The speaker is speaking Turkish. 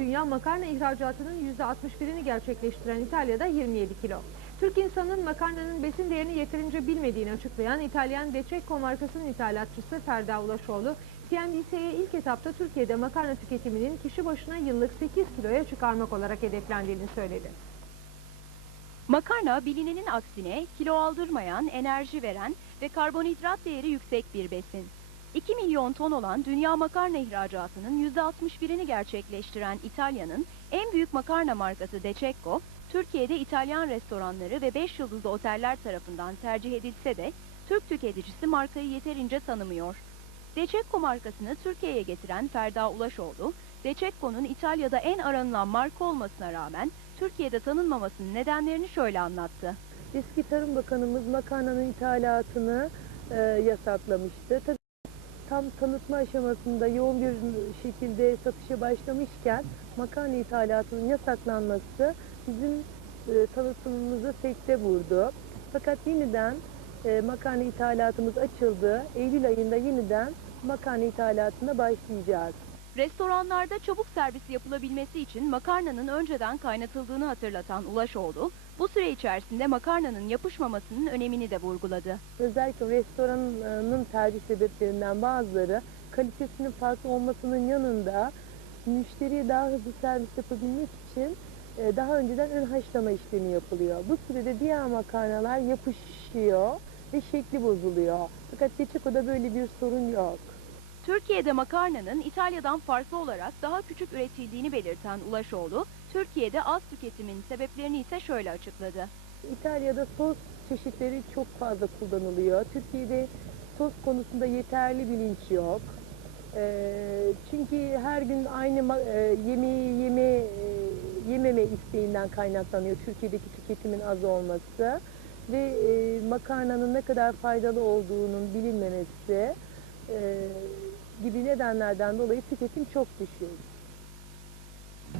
Dünya makarna ihracatının %61'ini gerçekleştiren İtalya'da 27 kilo. Türk insanının makarnanın besin değerini yeterince bilmediğini açıklayan İtalyan Dececco markasının ithalatçısı Ferda Ulaşoğlu, CNBC'ye ilk etapta Türkiye'de makarna tüketiminin kişi başına yıllık 8 kiloya çıkarmak olarak hedeflendiğini söyledi. Makarna bilinenin aksine kilo aldırmayan, enerji veren ve karbonhidrat değeri yüksek bir besin. 2 milyon ton olan dünya makarna ihracatının %61'ini gerçekleştiren İtalya'nın en büyük makarna markası Dececco, Türkiye'de İtalyan restoranları ve 5 yıldızlı oteller tarafından tercih edilse de Türk tüketicisi markayı yeterince tanımıyor. Dececco markasını Türkiye'ye getiren Ferda Ulaşoğlu, Dececco'nun İtalya'da en aranılan marka olmasına rağmen Türkiye'de tanınmamasının nedenlerini şöyle anlattı. Eski Tarım Bakanımız makarnanın ithalatını e, yasaklamıştı. Tabii tam tanıtma aşamasında yoğun bir şekilde satışa başlamışken makarna ithalatının yasaklanması bizim e, tanıtımımızı sekte vurdu. Fakat yeniden e, makarna ithalatımız açıldı. Eylül ayında yeniden makarna ithalatına başlayacağız. Restoranlarda çabuk servis yapılabilmesi için makarnanın önceden kaynatıldığını hatırlatan Ulaşoğlu, bu süre içerisinde makarnanın yapışmamasının önemini de vurguladı. Özellikle restoranın tercih sebeplerinden bazıları kalitesinin farklı olmasının yanında müşteriye daha hızlı servis yapabilmek için e, daha önceden ön haşlama işlemi yapılıyor. Bu sürede diğer makarnalar yapışıyor ve şekli bozuluyor. Fakat Geçiko'da böyle bir sorun yok. Türkiye'de makarnanın İtalya'dan farklı olarak daha küçük üretildiğini belirten Ulaşoğlu, Türkiye'de az tüketimin sebeplerini ise şöyle açıkladı. İtalya'da sos çeşitleri çok fazla kullanılıyor. Türkiye'de sos konusunda yeterli bilinç yok. Ee, çünkü her gün aynı e, yemeği yeme e, yememe isteğinden kaynaklanıyor Türkiye'deki tüketimin az olması ve e, makarnanın ne kadar faydalı olduğunun bilinmemesi e, gibi nedenlerden dolayı tüketim çok düşüyor.